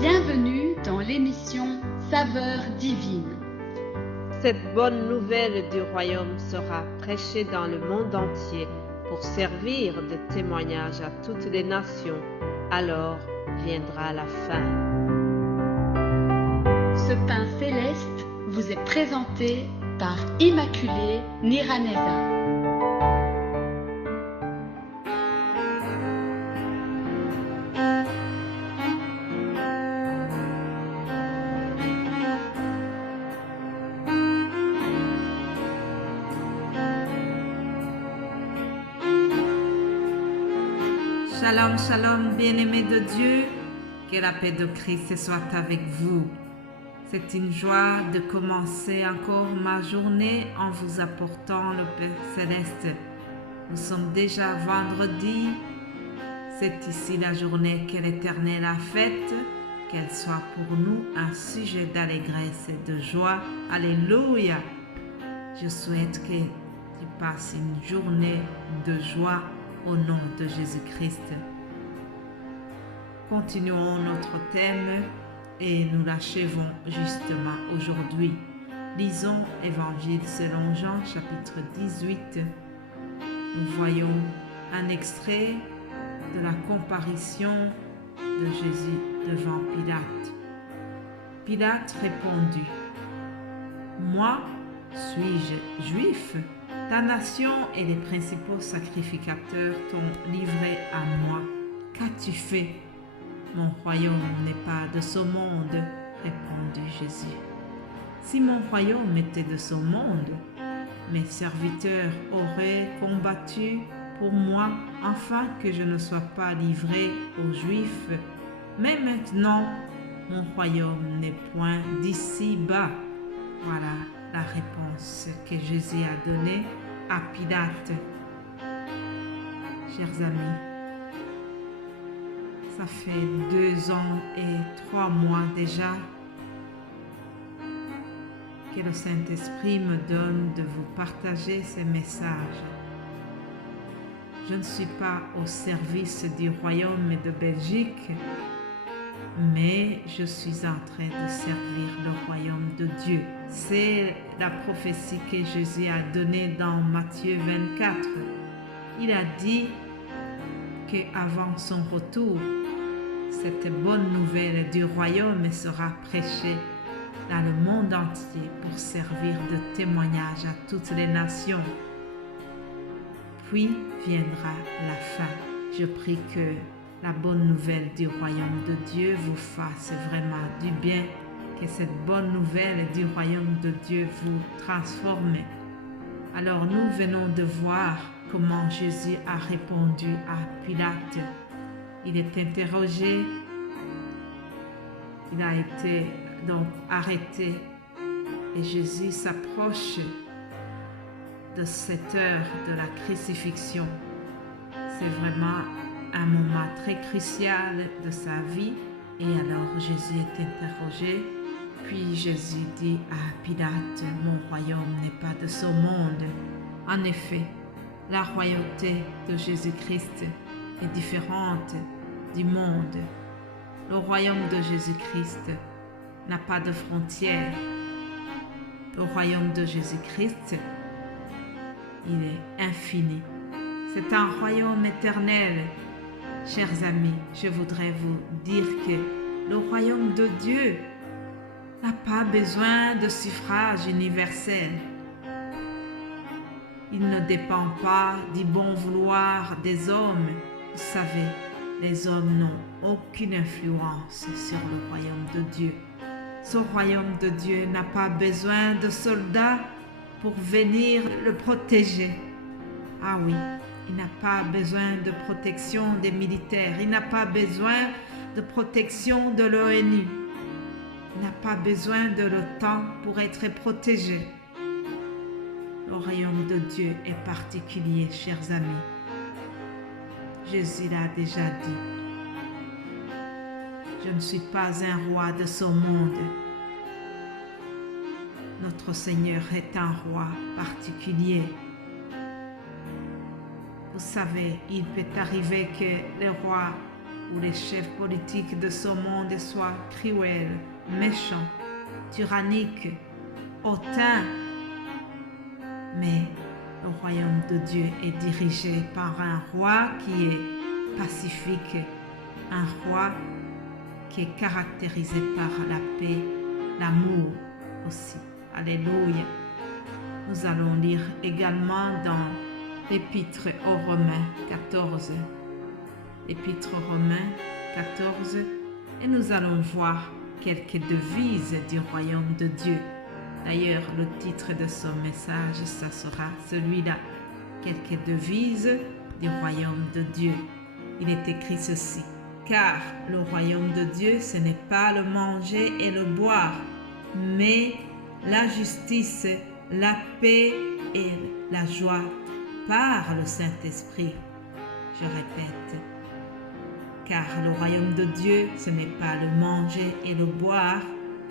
Bienvenue dans l'émission Saveurs divines. Cette bonne nouvelle du royaume sera prêchée dans le monde entier pour servir de témoignage à toutes les nations. Alors viendra la fin. Ce pain céleste vous est présenté par Immaculée Niraneza. Shalom, shalom, bien-aimés de Dieu, que la paix de Christ soit avec vous. C'est une joie de commencer encore ma journée en vous apportant le Père Céleste. Nous sommes déjà vendredi, c'est ici la journée que l'Éternel a faite, qu'elle soit pour nous un sujet d'allégresse et de joie. Alléluia! Je souhaite que tu passes une journée de joie au nom de Jésus-Christ. Continuons notre thème et nous l'achevons justement aujourd'hui. Lisons Évangile selon Jean, chapitre 18. Nous voyons un extrait de la comparution de Jésus devant Pilate. Pilate répondit: « Moi, suis-je juif? Ta nation et les principaux sacrificateurs t'ont livré à moi. Qu'as-tu fait? Mon royaume n'est pas de ce monde, répondit Jésus. Si mon royaume était de ce monde, mes serviteurs auraient combattu pour moi afin que je ne sois pas livré aux Juifs. Mais maintenant, mon royaume n'est point d'ici-bas. Voilà la réponse que Jésus a donnée à Pilate. Chers amis, ça fait 2 ans et 3 mois déjà que le Saint-Esprit me donne de vous partager ces messages. Je ne suis pas au service du royaume de Belgique, mais je suis en train de servir le royaume de Dieu. C'est la prophétie que Jésus a donnée dans Matthieu 24. Il a dit qu'avant son retour, cette bonne nouvelle du royaume sera prêchée dans le monde entier pour servir de témoignage à toutes les nations. Puis viendra la fin. Je prie que la bonne nouvelle du royaume de Dieu vous fasse vraiment du bien, que cette bonne nouvelle du royaume de Dieu vous transforme. Alors nous venons de voir comment Jésus a répondu à Pilate. Il est interrogé, il a été donc arrêté et Jésus s'approche de cette heure de la crucifixion. C'est vraiment un moment très crucial de sa vie. Et alors Jésus est interrogé, puis Jésus dit à Pilate: « Mon royaume n'est pas de ce monde. » En effet, la royauté de Jésus-Christ est différente du monde. Le royaume de Jésus-Christ n'a pas de frontières. Le royaume de Jésus-Christ, il est infini. C'est un royaume éternel. Chers amis, je voudrais vous dire que le royaume de Dieu n'a pas besoin de suffrage universel. Il ne dépend pas du bon vouloir des hommes. Vous savez, les hommes n'ont aucune influence sur le royaume de Dieu. Ce royaume de Dieu n'a pas besoin de soldats pour venir le protéger. Ah oui, il n'a pas besoin de protection des militaires. Il n'a pas besoin de protection de l'ONU. Il n'a pas besoin de l'OTAN pour être protégé. Le royaume de Dieu est particulier, chers amis. Jésus l'a déjà dit. Je ne suis pas un roi de ce monde. Notre Seigneur est un roi particulier. Vous savez, il peut arriver que les rois où les chefs politiques de ce monde soient cruels, méchants, tyranniques, hautains. Mais le royaume de Dieu est dirigé par un roi qui est pacifique, un roi qui est caractérisé par la paix, l'amour aussi. Alléluia. Nous allons lire également dans l'Épître aux Romains 14. L'Épître aux Romains 14, et nous allons voir quelques devises du royaume de Dieu. D'ailleurs, le titre de ce message, ça sera celui-là. Quelques devises du royaume de Dieu. Il est écrit ceci. Car le royaume de Dieu, ce n'est pas le manger et le boire, mais la justice, la paix et la joie par le Saint-Esprit. Je répète. Car le royaume de Dieu, ce n'est pas le manger et le boire,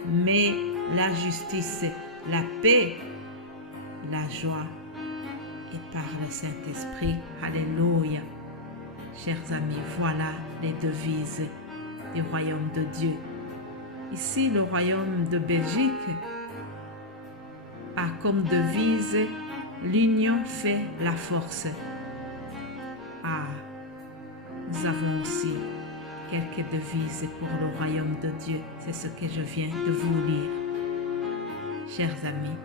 mais la justice, la paix, la joie et par le Saint-Esprit. Alléluia. Chers amis, voilà les devises du royaume de Dieu. Ici, le royaume de Belgique a comme devise « L'union fait la force ». Ah, nous avons aussi quelques devises pour le royaume de Dieu. C'est ce que je viens de vous lire. Chers amis,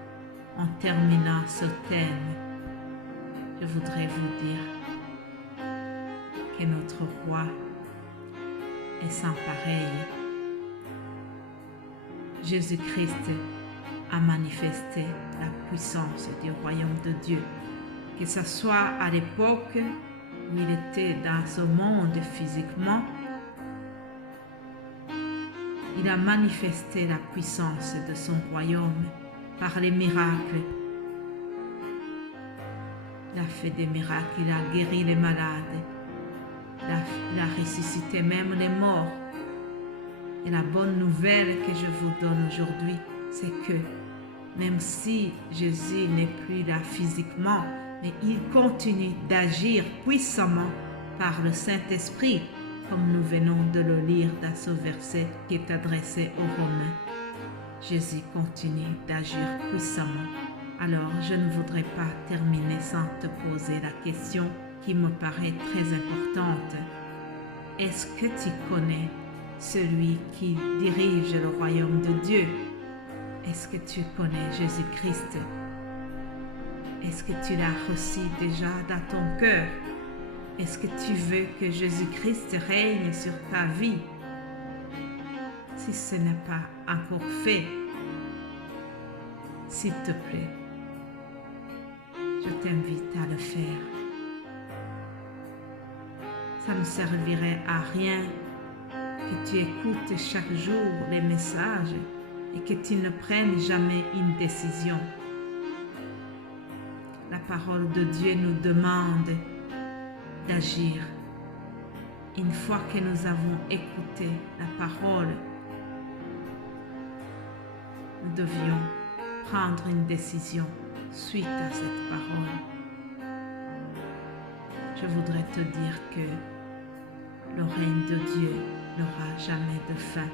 en terminant ce thème, je voudrais vous dire que notre roi est sans pareil. Jésus-Christ a manifesté la puissance du royaume de Dieu, que ce soit à l'époque où il était dans ce monde physiquement. Il a manifesté la puissance de son royaume par les miracles. Il a fait des miracles, il a guéri les malades, il a ressuscité même les morts. Et la bonne nouvelle que je vous donne aujourd'hui, c'est que même si Jésus n'est plus là physiquement, mais il continue d'agir puissamment par le Saint-Esprit, comme nous venons de le lire dans ce verset qui est adressé aux Romains. Jésus continue d'agir puissamment. Alors, je ne voudrais pas terminer sans te poser la question qui me paraît très importante. Est-ce que tu connais celui qui dirige le royaume de Dieu? Est-ce que tu connais Jésus-Christ? Est-ce que tu l'as reçu déjà dans ton cœur? Est-ce que tu veux que Jésus-Christ règne sur ta vie? Si ce n'est pas encore fait, s'il te plaît, je t'invite à le faire. Ça ne servirait à rien que tu écoutes chaque jour les messages et que tu ne prennes jamais une décision. La parole de Dieu nous demande d'agir. Une fois que nous avons écouté la parole, nous devions prendre une décision suite à cette parole. Je voudrais te dire que le règne de Dieu n'aura jamais de fin.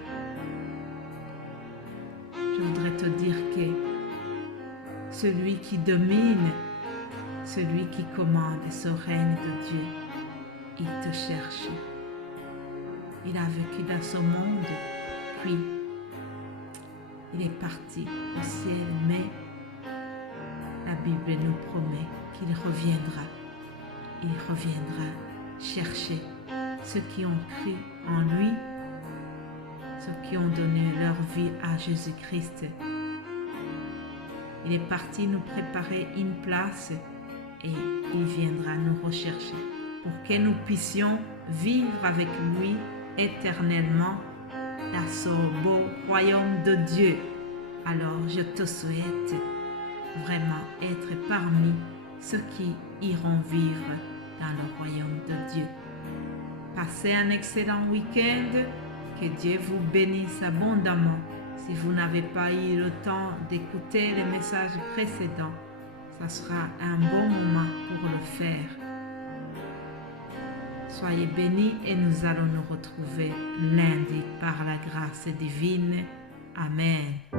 Je voudrais te dire que celui qui domine, celui qui commande ce règne de Dieu, il te cherche. Il a vécu dans ce monde, puis il est parti au ciel, mais la Bible nous promet qu'il reviendra. Il reviendra chercher ceux qui ont cru en lui, ceux qui ont donné leur vie à Jésus-Christ. Il est parti nous préparer une place et il viendra nous rechercher pour que nous puissions vivre avec lui éternellement dans ce beau royaume de Dieu. Alors je te souhaite vraiment être parmi ceux qui iront vivre dans le royaume de Dieu. Passez un excellent week-end. Que Dieu vous bénisse abondamment. Si vous n'avez pas eu le temps d'écouter les messages précédents, ça sera un bon moment pour le faire. Soyez bénis et nous allons nous retrouver lundi par la grâce divine. Amen.